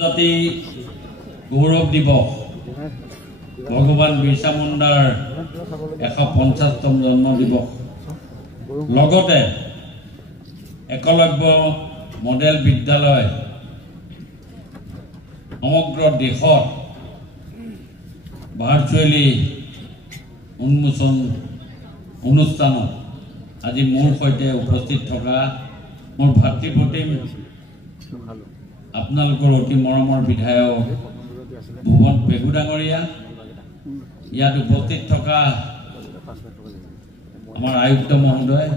জাতি গৌৰৱ দিৱস ভগৱান বিৰচা মুণ্ডাৰ 150তম জন্ম দিৱস লগতে একলব্য মডেল বিদ্যালয় সমগ্ৰ দেশত ভাৰ্চুৱেলি উন্মোচন অনুষ্ঠানত আজি মোৰ সৈতে উপস্থিত থকা মোৰ ভাতৃপ্ৰতিম আপোনালোকৰ অতি মৰমৰ বিধায়ক ভুৱন পেগু ডাঙৰীয়া ইয়াত উপস্থিত থকা আমাৰ আয়ুক্ত মহোদয়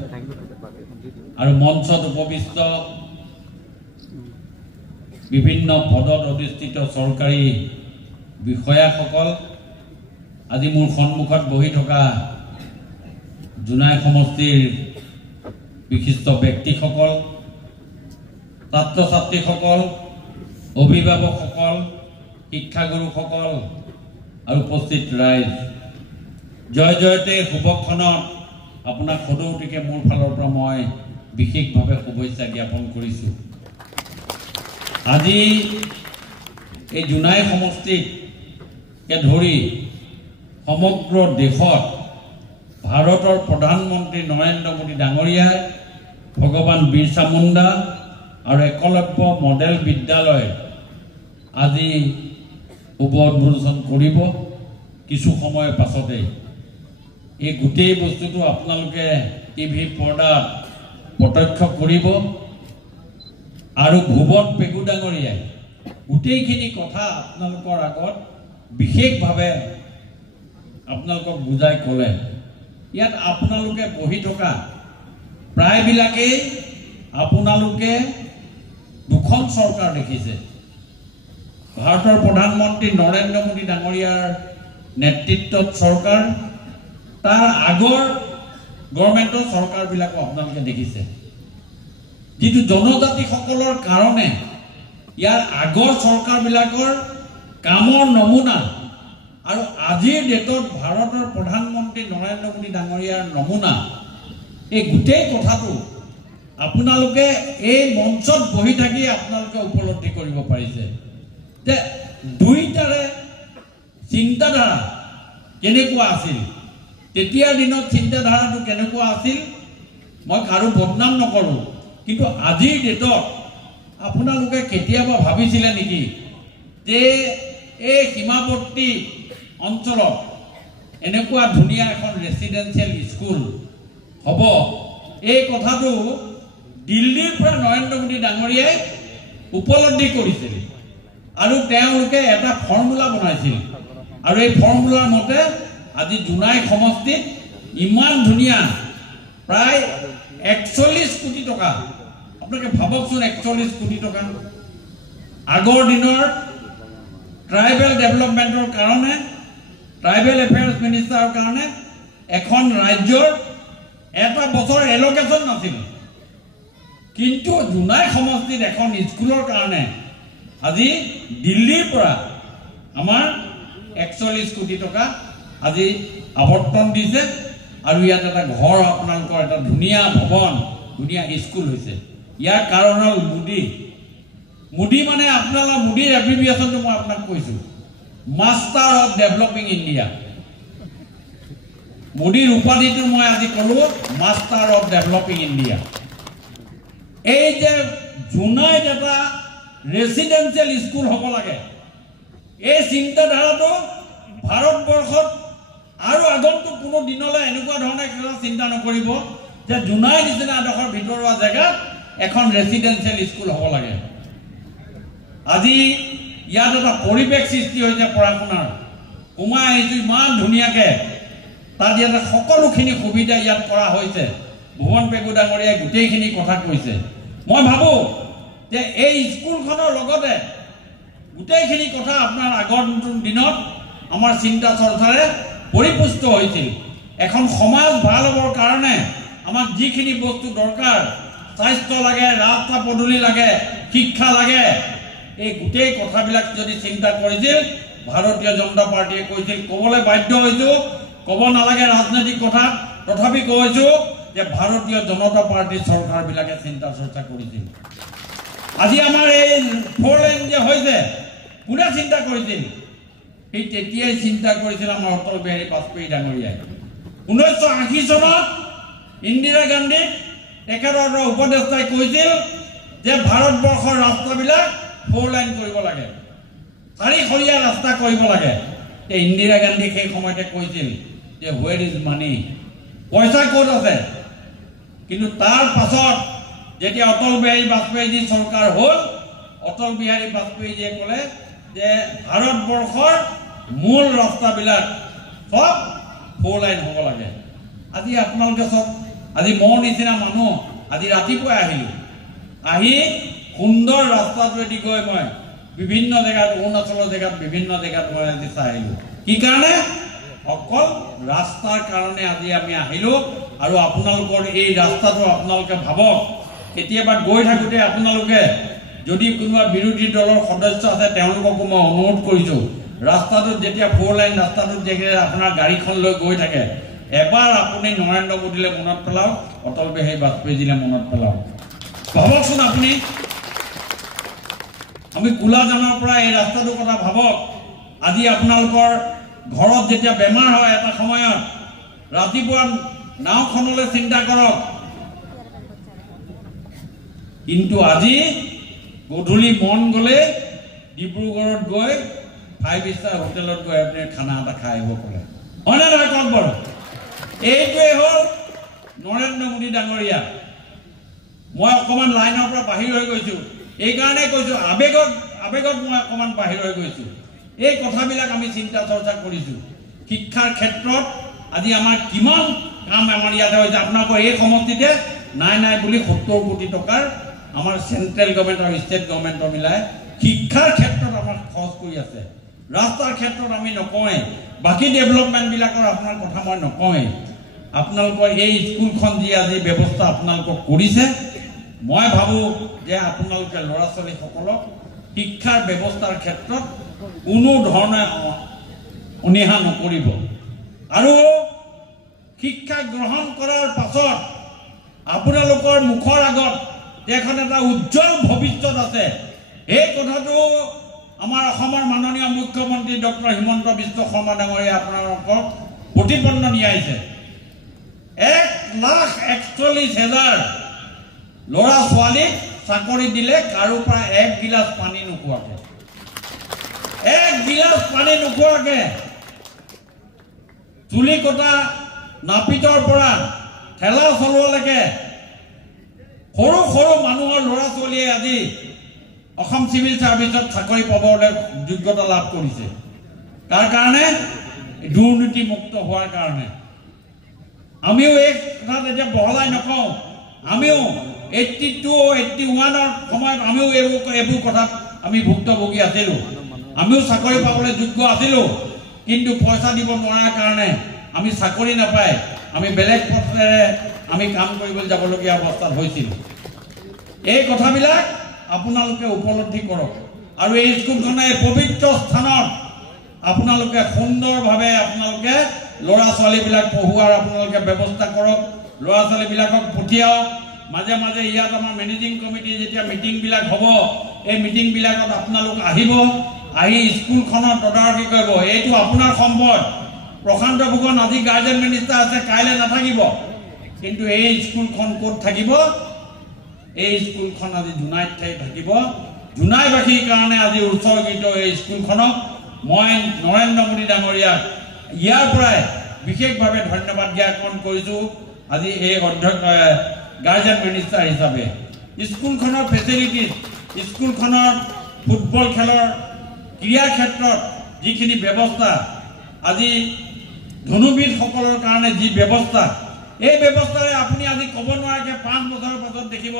আৰু মঞ্চত উপবিষ্ট বিভিন্ন পদত অধিষ্ঠিত চৰকাৰী বিষয়াসকল আজি মোৰ সন্মুখত বহি থকা জোনাই সমষ্টিৰ বিশিষ্ট ব্যক্তিসকল ছাত্ৰ ছাত্ৰীসকল অভিভাৱকসকল শিক্ষাগুৰুসকল আৰু উপস্থিত ৰাইজ জয় জয়তে শুভক্ষণত আপোনাক সদৌতিকে মোৰ ফালৰ পৰা মই বিশেষভাৱে শুভেচ্ছা জ্ঞাপন কৰিছোঁ। আজি এই জোনাই সমষ্টিকে ধৰি সমগ্ৰ দেশত ভাৰতৰ প্ৰধানমন্ত্ৰী নৰেন্দ্ৰ মোদী ডাঙৰীয়াই ভগৱান বিৰচা মুণ্ডা আৰু একলব্য মডেল বিদ্যালয় আজি শুভ উদ্বোধন কৰিব কিছু সময়ৰ পাছতে। এই গোটেই বস্তুটো আপোনালোকে টিভি পৰ্দাত প্ৰত্যক্ষ কৰিব আৰু ভুৱন পেগু ডাঙৰীয়াই গোটেইখিনি কথা আপোনালোকৰ আগত বিশেষভাৱে আপোনালোকক বুজাই ক'লে। ইয়াত আপোনালোকে বহি থকা প্ৰায়বিলাকেই আপোনালোকে দুখন চৰকাৰ দেখিছে। ভাৰতৰ প্ৰধানমন্ত্ৰী নৰেন্দ্ৰ মোদী ডাঙৰীয়াৰ নেতৃত্বত চৰকাৰ, তাৰ আগৰ গভৰ্ণমেণ্টৰ চৰকাৰবিলাকো আপোনালোকে দেখিছে। যিটো জনজাতিসকলৰ কাৰণে ইয়াৰ আগৰ চৰকাৰবিলাকৰ কামৰ নমুনা আৰু আজিৰ ডেটত ভাৰতৰ প্ৰধানমন্ত্ৰী নৰেন্দ্ৰ মোদী ডাঙৰীয়াৰ নমুনা, এই গোটেই কথাটো আপোনালোকে এই মঞ্চত বহি থাকি আপোনালোকে উপলব্ধি কৰিব পাৰিছে যে দুইটাৰে চিন্তাধাৰা কেনেকুৱা আছিল, তেতিয়াৰ দিনত চিন্তাধাৰাটো কেনেকুৱা আছিল মই কাৰো বদনাম নকৰোঁ, কিন্তু আজিৰ ডেটত আপোনালোকে কেতিয়াবা ভাবিছিলে নেকি যে এই সীমাৱৰ্তী অঞ্চলত এনেকুৱা ধুনীয়া এখন ৰেচিডেঞ্চিয়েল স্কুল হ'ব? এই কথাটো দিল্লীৰ পৰা নৰেন্দ্ৰ মোদী ডাঙৰীয়াই উপলব্ধি কৰিছিল আৰু তেওঁলোকে এটা ফৰ্মুলা বনাইছিল আৰু এই ফৰ্মুলাৰ মতে আজি জোনাই সমষ্টিত ইমান ধুনীয়া প্ৰায় 41 কোটি টকা, আপোনালোকে ভাবকচোন 41 কোটি টকা আগৰ দিনৰ ট্ৰাইবেল ডেভেলপমেণ্টৰ কাৰণে, ট্ৰাইবেল এফেয়াৰ্ছ মিনিষ্টাৰৰ কাৰণে এখন ৰাজ্যৰ এটা বছৰ এলোকেশ্যন নাছিল, কিন্তু জোনাই সমষ্টিত এখন স্কুলৰ কাৰণে আজি দিল্লীৰ পৰা আমাৰ 41 কোটি টকা আজি আৱৰ্তন দিছে আৰু ইয়াত এটা ঘৰ, আপোনালোকৰ এটা ধুনীয়া ভৱন, ধুনীয়া স্কুল হৈছে। ইয়াৰ কাৰণ হ'ল মোদী। মোদী মানে আপোনালোকৰ মোদীৰ এব্ৰিভিয়েশ্যনটো মই আপোনাক কৈছোঁ, মাষ্টাৰ অফ ডেভেলপিং ইণ্ডিয়া। মোদীৰ উপাধিটো মই আজি ক'লো মাষ্টাৰ অফ ডেভেলপিং ইণ্ডিয়া। এই যে জোনাইত এটা ৰেচিডেঞ্চিয়েল স্কুল হ'ব লাগে, এই চিন্তাধাৰাটো ভাৰতবৰ্ষত আৰু আগন্তুক কোনো দিনলৈ এনেকুৱা ধৰণে চিন্তা নকৰিব যে জোনাই নিচিনা এডোখৰ ভিতৰুৱা জেগাত এখন ৰেচিডেঞ্চিয়েল স্কুল হ'ব লাগে। আজি ইয়াত এটা পৰিৱেশ সৃষ্টি হৈছে পঢ়া শুনাৰ, সোমাই আহিছোঁ ইমান ধুনীয়াকৈ, তাত ইয়াতে সকলোখিনি সুবিধা ইয়াত কৰা হৈছে। ভুৱন পেগু ডাঙৰীয়াই গোটেইখিনি কথা কৈছে। মই ভাবোঁ যে এই স্কুলখনৰ লগতে গোটেইখিনি কথা আপোনাৰ আগৰ দিনত আমাৰ চিন্তা চৰ্চাৰে পৰিপুষ্ট হৈছিল। এখন সমাজ ভাল হ'বৰ কাৰণে আমাক যিখিনি বস্তু দৰকাৰ, স্বাস্থ্য লাগে, ৰাস্তা পদূলি লাগে, শিক্ষা লাগে, এই গোটেই কথাবিলাক যদি চিন্তা কৰিছিল ভাৰতীয় জনতা পাৰ্টীয়ে কৈছিল। ক'বলৈ বাধ্য হৈছোঁ, ক'ব নালাগে ৰাজনৈতিক কথা, তথাপি কৈছোঁ যে ভাৰতীয় জনতা পাৰ্টীৰ চৰকাৰবিলাকে চিন্তা চৰ্চা কৰিছিল। আজি আমাৰ এই 4 লেন যে হৈছে কোনে চিন্তা কৰিছিল এই তেতিয়াই চিন্তা কৰিছিল আমাৰ অটল বিহাৰী বাজপেয়ী ডাঙৰীয়াই 1980 চনত ইন্দিৰা গান্ধী তেখেতৰ উপদেষ্টাই কৈছিল যে ভাৰতবৰ্ষৰ ৰাস্তাবিলাক 4 লেন কৰিব লাগে 4-খৰীয়া ৰাস্তা কৰিব লাগে ইন্দিৰা গান্ধী সেই সময়তে কৈছিল যে where is money পইচা ক'ত আছে কিন্তু তাৰ পাছত যেতিয়া অটল বিহাৰী বাজপেয়ী চৰকাৰ হ'ল অটল বিহাৰী বাজপেয়ীয়ে ক'লে যে ভাৰতবৰ্ষৰ মূল ৰাস্তাবিলাক সব 4 লেন হ'ব লাগে আজি আপোনালোকে সব আজি মোৰ নিচিনা মানুহ আজি ৰাতিপুৱাই আহিলোঁ আহি সুন্দৰ ৰাস্তাটোৱেদি গৈ মই বিভিন্ন জায়গাত অৰুণাচলৰ জায়গাত বিভিন্ন জায়গাত মই আজি চাই আহিলোঁ কি কাৰণে অকল ৰাস্তাৰ কাৰণে আজি আমি আহিলোঁ আৰু আপোনালোকৰ এই ৰাস্তাটো আপোনালোকে ভাবক কেতিয়াবা গৈ থাকোঁতে আপোনালোকে যদি কোনোবা বিৰোধী দলৰ সদস্য আছে তেওঁলোককো মই অনুৰোধ কৰিছোঁ ৰাস্তাটোত যেতিয়া 4 লেন ৰাস্তাটোত যেতিয়া আপোনাৰ গাড়ীখন লৈ গৈ থাকে এবাৰ আপুনি নৰেন্দ্ৰ মোদীলৈ মনত পেলাওক অটল বিহাৰী বাজপেয়ীলৈ মনত পেলাওক ভাবকচোন আপুনি আমি কোলাজানৰ পৰা এই ৰাস্তাটোৰ কথা ভাবক আজি আপোনালোকৰ ঘৰত যেতিয়া বেমাৰ হয় এটা সময়ত ৰাতিপুৱা নাওখনলৈ চিন্তা কৰক কিন্তু আজি গধূলি মন গ'লে ডিব্ৰুগড়ত গৈ 5-star হোটেলত গৈ আপুনি খানা এটা খাই আহিব পাৰে হয়নে নহয় কওক বাৰু এইটোৱে হ'ল নৰেন্দ্ৰ মোদী ডাঙৰীয়া মই অকণমান লাইনৰ পৰা বাহিৰ হৈ গৈছোঁ এইকাৰণে কৈছোঁ আবেগত মই অকণমান বাহিৰ হৈ গৈছোঁ এই কথাবিলাক আমি চিন্তা চৰ্চা কৰিছোঁ শিক্ষাৰ ক্ষেত্ৰত আজি আমাৰ কিমান কাম আমাৰ ইয়াতে হৈছে আপোনালোকৰ এই সমষ্টিতে নাই বুলি 70 কোটি টকাৰ আমাৰ চেন্ট্ৰেল গভৰ্ণমেণ্ট আৰু ষ্টেট গভৰ্ণমেণ্টৰ মিলাই শিক্ষাৰ ক্ষেত্ৰত আমাৰ খৰচ কৰি আছে ৰাস্তাৰ ক্ষেত্ৰত আমি নকওঁৱেই বাকী ডেভেলপমেণ্টবিলাকৰ আপোনাৰ কথা মই নকওঁৱেই আপোনালোকৰ এই স্কুলখন যি আজি ব্যৱস্থা আপোনালোকক কৰিছে মই ভাবোঁ যে আপোনালোকে ল'ৰা ছোৱালীসকলক শিক্ষাৰ ব্যৱস্থাৰ ক্ষেত্ৰত কোনো ধৰণে অনীহা নকৰিব আৰু শিক্ষা গ্ৰহণ কৰাৰ পাছত আপোনালোকৰ মুখৰ আগত এখন এটা উজ্জ্বল ভৱিষ্যত আছে এই কথাটো আমাৰ অসমৰ মাননীয় মুখ্যমন্ত্ৰী ডক্টৰ হিমন্ত বিশ্ব শৰ্মা ডাঙৰীয়াই আপোনালোকক প্ৰতিপন্ন নিয়াইছে 1,41,000 ল'ৰা ছোৱালীক চাকৰি দিলে কাৰো পৰা 1 গিলাচ পানী নোখোৱাকে 1 গিলাচ পানী নোখোৱাকে চুলি কটা নাপিতৰ পৰা ঠেলা চলোৱালৈকে সৰু সৰু মানুহৰ ল'ৰা ছোৱালীয়ে আজি অসম চিভিল সাৰ্ভিসত চাকৰি পাবলৈ যোগ্যতা লাভ কৰিছে তাৰ কাৰণে দুৰ্নীতি মুক্ত হোৱাৰ কাৰণে আমিও এই কথা যেতিয়া বহলাই নকওঁ আমিও 82-81 সময়ত আমিও এইবোৰ কথা আমি ভুক্তভোগী আছিলোঁ আমিও চাকৰি পাবলৈ যোগ্য আছিলোঁ কিন্তু পইচা দিব নোৱাৰাৰ কাৰণে আমি চাকৰি নাপাই আমি বেলেগ পথেৰে আমি কাম কৰিবলৈ যাবলগীয়া অৱস্থাত হৈছিল এই কথাবিলাক আপোনালোকে উপলব্ধি কৰক আৰু এই স্কুলখনে এই পবিত্ৰ স্থানত আপোনালোকে সুন্দৰভাৱে আপোনালোকে ল'ৰা ছোৱালীবিলাক পঢ়ুৱাৰ আপোনালোকে ব্যৱস্থা কৰক ল'ৰা ছোৱালীবিলাকক পঠিয়াওক মাজে মাজে ইয়াত আমাৰ মেনেজিং কমিটি যেতিয়া মিটিংবিলাক হ'ব এই মিটিংবিলাকত আপোনালোক আহিব আহি স্কুলখনৰ তদাৰকি কৰিব এইটো আপোনাৰ সম্পদ প্ৰশান্ত ফুকন আজি গাৰ্জেন মিনিষ্টাৰ আছে কাইলৈ নাথাকিব কিন্তু এই স্কুলখন ক'ত থাকিব এই স্কুলখন আজি জুনাইত থাকিব জুনাইবাসীৰ কাৰণে আজি উৎসৰ্গিত এই স্কুলখনক মই নৰেন্দ্ৰ মোদী ডাঙৰীয়াক ইয়াৰ পৰাই বিশেষভাৱে ধন্যবাদ জ্ঞাপন কৰিছোঁ আজি এই অধ্যক্ষ গাৰ্জেন মিনিষ্টাৰ হিচাপে স্কুলখনৰ ফেচিলিটিজ স্কুলখনৰ ফুটবল খেলৰ ক্ৰীড়া ক্ষেত্ৰত যিখিনি ব্যৱস্থা আজি ধনুবিদসকলৰ কাৰণে যি ব্যৱস্থা এই ব্যৱস্থাৰে আপুনি আজি ক'ব নোৱাৰাকে 5 বছৰৰ পাছত দেখিব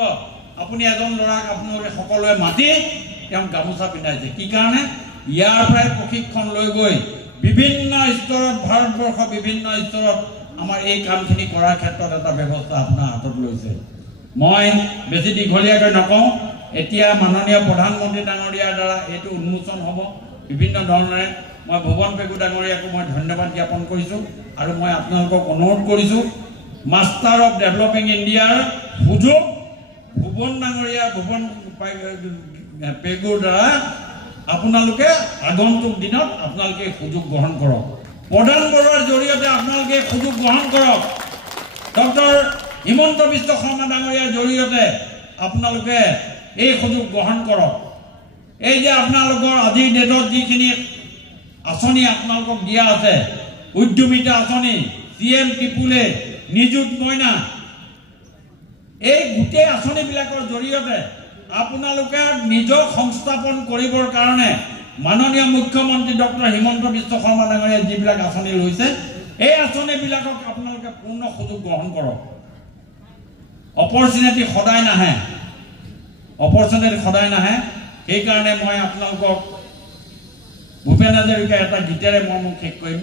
আপুনি এজন ল'ৰাক আপোনালোকে সকলোৱে মাতি তেওঁক গামোচা পিন্ধাইছে কি কাৰণে ইয়াৰ পৰাই প্ৰশিক্ষণ লৈ গৈ বিভিন্ন স্তৰত ভাৰতবৰ্ষৰ বিভিন্ন স্তৰত আমাৰ এই কামখিনি কৰাৰ ক্ষেত্ৰত এটা ব্যৱস্থা আপোনাৰ হাতত লৈছে মই বেছি দীঘলীয়াকৈ নকওঁ এতিয়া মাননীয় প্ৰধানমন্ত্ৰী ডাঙৰীয়াৰ দ্বাৰা এইটো উন্মোচন হ'ব বিভিন্ন ধৰণেৰে মই ভুৱন পেগু ডাঙৰীয়াকো মই ধন্যবাদ জ্ঞাপন কৰিছোঁ আৰু মই আপোনালোকক অনুৰোধ কৰিছোঁ মাষ্টাৰ অফ ডেভেলপিং ইণ্ডিয়াৰ সুযোগ ভুৱন ডাঙৰীয়া ভুৱন পেগুৰ দ্বাৰা আপোনালোকে আগন্তুক দিনত আপোনালোকে সুযোগ গ্ৰহণ কৰক প্ৰধান বৰুৱাৰ জৰিয়তে আপোনালোকে সুযোগ গ্ৰহণ কৰক ডক্টৰ হিমন্ত বিশ্ব শৰ্মা ডাঙৰীয়াৰ জৰিয়তে আপোনালোকে এই সুযোগ গ্ৰহণ কৰক এই যে আপোনালোকৰ আজিৰ ডেটত যিখিনি আঁচনি আপোনালোকক দিয়া আছে উদ্যমিতা আঁচনি CM টিপুলে নিযুত মইনা এই গোটেই আঁচনিবিলাকৰ জৰিয়তে আপোনালোকে নিজক সংস্থাপন কৰিবৰ কাৰণে মাননীয় মুখ্যমন্ত্ৰী ডক্টৰ হিমন্ত বিশ্ব শৰ্মা ডাঙৰীয়াই যিবিলাক আঁচনি লৈছে এই আঁচনিবিলাকক আপোনালোকে পূৰ্ণ সুযোগ গ্ৰহণ কৰক অপৰচুনিটি সদায় নাহে সেইকাৰণে মই আপোনালোকক ভূপেন হাজৰিকাৰ এটা গীতেৰে মই মোক শেষ কৰিম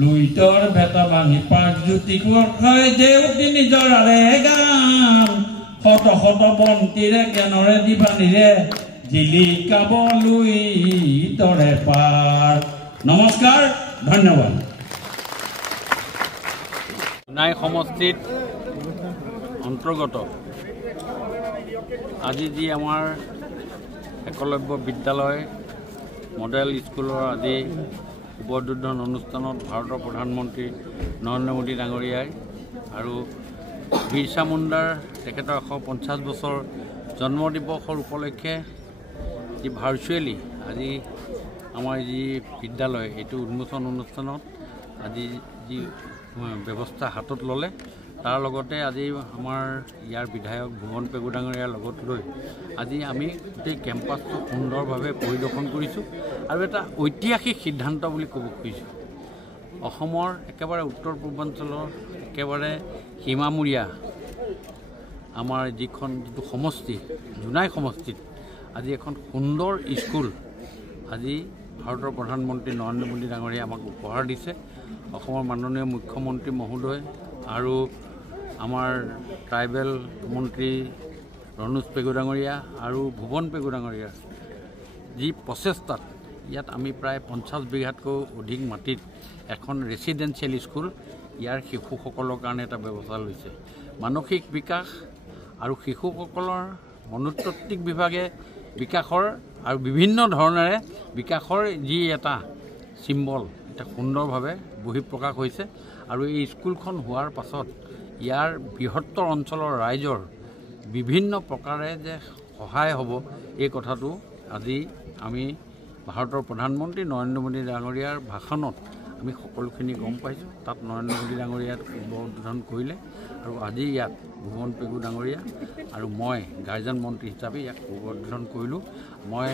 লুইতৰ ভেটা ভাঙি পাক জ্যোতি হয় দেউতি নিজৰ আৰে গাম শত শত বন্তিৰে জ্ঞানৰে দিবানিৰে জিলিকাব লুইতৰে পাৰ নমস্কাৰ ধন্যবাদ নাই সমষ্টিত অন্তৰ্গত আজি যি আমাৰ একলব্য বিদ্যালয় মডেল স্কুলৰ আজি উদ্বোধন অনুষ্ঠানত ভাৰতৰ প্ৰধানমন্ত্ৰী নৰেন্দ্ৰ মোদী ডাঙৰীয়াই আৰু বিৰছা মুণ্ডাৰ তেখেতৰ 150 বছৰ জন্ম দিৱসৰ উপলক্ষে যি ভাৰ্চুৱেলি আজি আমাৰ যি বিদ্যালয় এইটো উন্মোচন অনুষ্ঠানত আজি যি ব্যৱস্থা হাতত ল'লে তাৰ লগতে আজি আমাৰ ইয়াৰ বিধায়ক ভুৱন পেগু ডাঙৰীয়াৰ লগত লৈ আজি আমি গোটেই কেম্পাছটো সুন্দৰভাৱে পৰিদৰ্শন কৰিছোঁ আৰু এটা ঐতিহাসিক সিদ্ধান্ত বুলি ক'ব খুজিছোঁ অসমৰ একেবাৰে উত্তৰ পূৰ্বাঞ্চলৰ একেবাৰে সীমামূৰীয়া আমাৰ যিটো সমষ্টি জোনাই সমষ্টিত আজি এখন সুন্দৰ স্কুল আজি ভাৰতৰ প্ৰধানমন্ত্ৰী নৰেন্দ্ৰ মোদী ডাঙৰীয়াই আমাক উপহাৰ দিছে অসমৰ মাননীয় মুখ্যমন্ত্ৰী মহোদয় আৰু আমাৰ ট্ৰাইবেল মন্ত্ৰী ৰণোজ পেগু ডাঙৰীয়া আৰু ভুৱন পেগু ডাঙৰীয়াৰ যি প্ৰচেষ্টাত ইয়াত আমি প্ৰায় 50 বিঘাতকৈ অধিক মাটিত এখন ৰেচিডেঞ্চিয়েল স্কুল ইয়াৰ শিশুসকলৰ কাৰণে এটা ব্যৱস্থা লৈছে মানসিক বিকাশ আৰু শিশুসকলৰ মনোতাত্ত্বিক বিভাগে বিকাশৰ আৰু বিভিন্ন ধৰণেৰে বিকাশৰ যি এটা চিম্বল এটা সুন্দৰভাৱে বহিঃপ্ৰকাশ হৈছে আৰু এই স্কুলখন হোৱাৰ পাছত ইয়াৰ বৃহত্তৰ অঞ্চলৰ ৰাইজৰ বিভিন্ন প্ৰকাৰে যে সহায় হ'ব এই কথাটো আজি আমি ভাৰতৰ প্ৰধানমন্ত্ৰী নৰেন্দ্ৰ মোদী ডাঙৰীয়াৰ ভাষণত আমি সকলোখিনি গম পাইছোঁ তাত নৰেন্দ্ৰ মোদী ডাঙৰীয়াই উদ্বোধন কৰিলে আৰু আজি ইয়াত ভুৱন পেগু ডাঙৰীয়া আৰু মই গাৰ্জেন মন্ত্ৰী হিচাপে ইয়াক উদ্বোধন কৰিলোঁ মই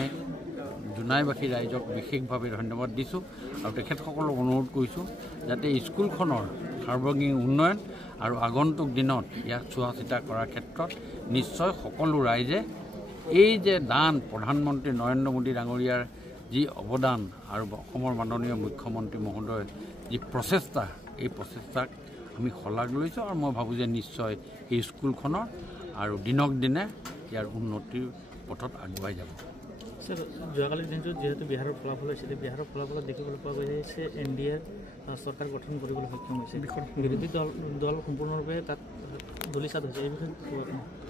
জোনাইবাসী ৰাইজক বিশেষভাৱে ধন্যবাদ দিছোঁ আৰু তেখেতসকলক অনুৰোধ কৰিছোঁ যাতে স্কুলখনৰ সাৰ্বজনীন উন্নয়ন আৰু আগন্তুক দিনত ইয়াক চোৱা চিতা কৰাৰ ক্ষেত্ৰত নিশ্চয় সকলো ৰাইজে এই যে দান প্ৰধানমন্ত্ৰী নৰেন্দ্ৰ মোদী ডাঙৰীয়াৰ যি অৱদান আৰু অসমৰ মাননীয় মুখ্যমন্ত্ৰী মহোদয়ৰ যি প্ৰচেষ্টা এই প্ৰচেষ্টাক আমি শলাগ লৈছোঁ আৰু মই ভাবোঁ যে নিশ্চয় এই স্কুলখনৰ আৰু দিনক দিনে ইয়াৰ উন্নতিৰ পথত আগুৱাই যাব স্যাৰ যোৱাকালিৰ দিনটোত যেহেতু বিহাৰৰ ফলাফল হৈছিলে বিহাৰৰ ফলাফলত দেখিবলৈ পোৱা গৈছে NDA চৰকাৰ গঠন কৰিবলৈ সক্ষম হৈছে বিৰোধী দল সম্পূৰ্ণৰূপে তাত দলিচাত হৈছে এই বিষয়ে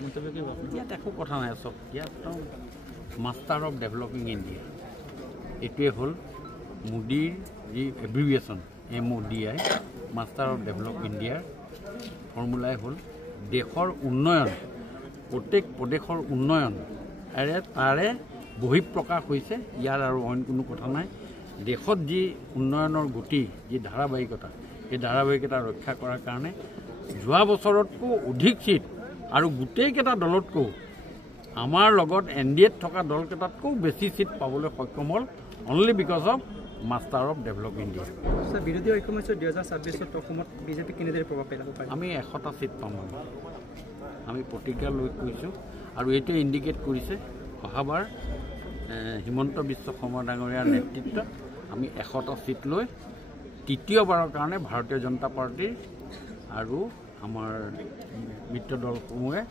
মন্তব্য কি ইয়াত একো কথা নাই চব ইয়াত মাষ্টাৰ অফ ডেভেলপিং ইণ্ডিয়া এইটোৱে হ'ল মোদীৰ যি এব্ৰিভিয়েশ্যন MODI মাষ্টাৰ অফ ডেভেলপ ইণ্ডিয়াৰ ফৰ্মুলাই হ'ল দেশৰ উন্নয়ন প্ৰত্যেক প্ৰদেশৰ উন্নয়ন তাৰে বহিঃপ্ৰকাশ হৈছে ইয়াৰ আৰু অইন কোনো কথা নাই দেশত যি উন্নয়নৰ গতি যি ধাৰাবাহিকতা এই ধাৰাবাহিকতা ৰক্ষা কৰাৰ কাৰণে যোৱা বছৰতকৈ অধিক সিট আৰু গোটেইকেইটা দলতকৈ আমাৰ লগত NDAত থকা দলকেইটাতকৈ বেছি সিট পাবলৈ সক্ষম হ'ল only because of master of develop India sir বিৰোধী ঐক্যমঞ্চ 2026 অসমত বিজেপি কেনেদৰে প্ৰভাৱ পেলাব পাৰে আমি 100টা সিট পাম আমি প্ৰতিজ্ঞা লৈ কৈছোঁ আৰু এইটোৱে ইণ্ডিকেট কৰিছে অহাবাৰ হিমন্ত বিশ্ব শৰ্মা ডাঙৰীয়াৰ নেতৃত্বত আমি 100টা সিট লৈ তৃতীয়বাৰৰ কাৰণে ভাৰতীয় জনতা পাৰ্টিৰ আৰু আমাৰ মিত্ৰ দলসমূহে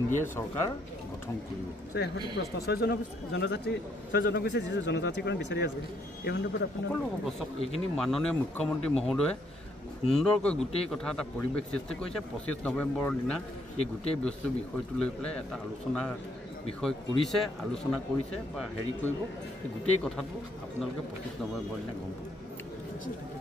NDA চৰকাৰ গঠন কৰিব প্ৰশ্ন 6 জনগোষ্ঠী যিটো জনজাতিকৰণ বিচাৰি আছে এই সন্দৰ্ভত সকলো হ'ব চব এইখিনি মাননীয় মুখ্যমন্ত্ৰী মহোদয়ে সুন্দৰকৈ গোটেই কথা এটা পৰিৱেশ সৃষ্টি কৰিছে। 25 নৱেম্বৰৰ দিনা এই গোটেই বস্তু বিষয়টো লৈ পেলাই এটা আলোচনাৰ বিষয় আলোচনা কৰিছে বা হেৰি কৰিব। গোটেই কথাটো আপোনালোকে 25 নৱেম্বৰৰ দিনা গম পাব।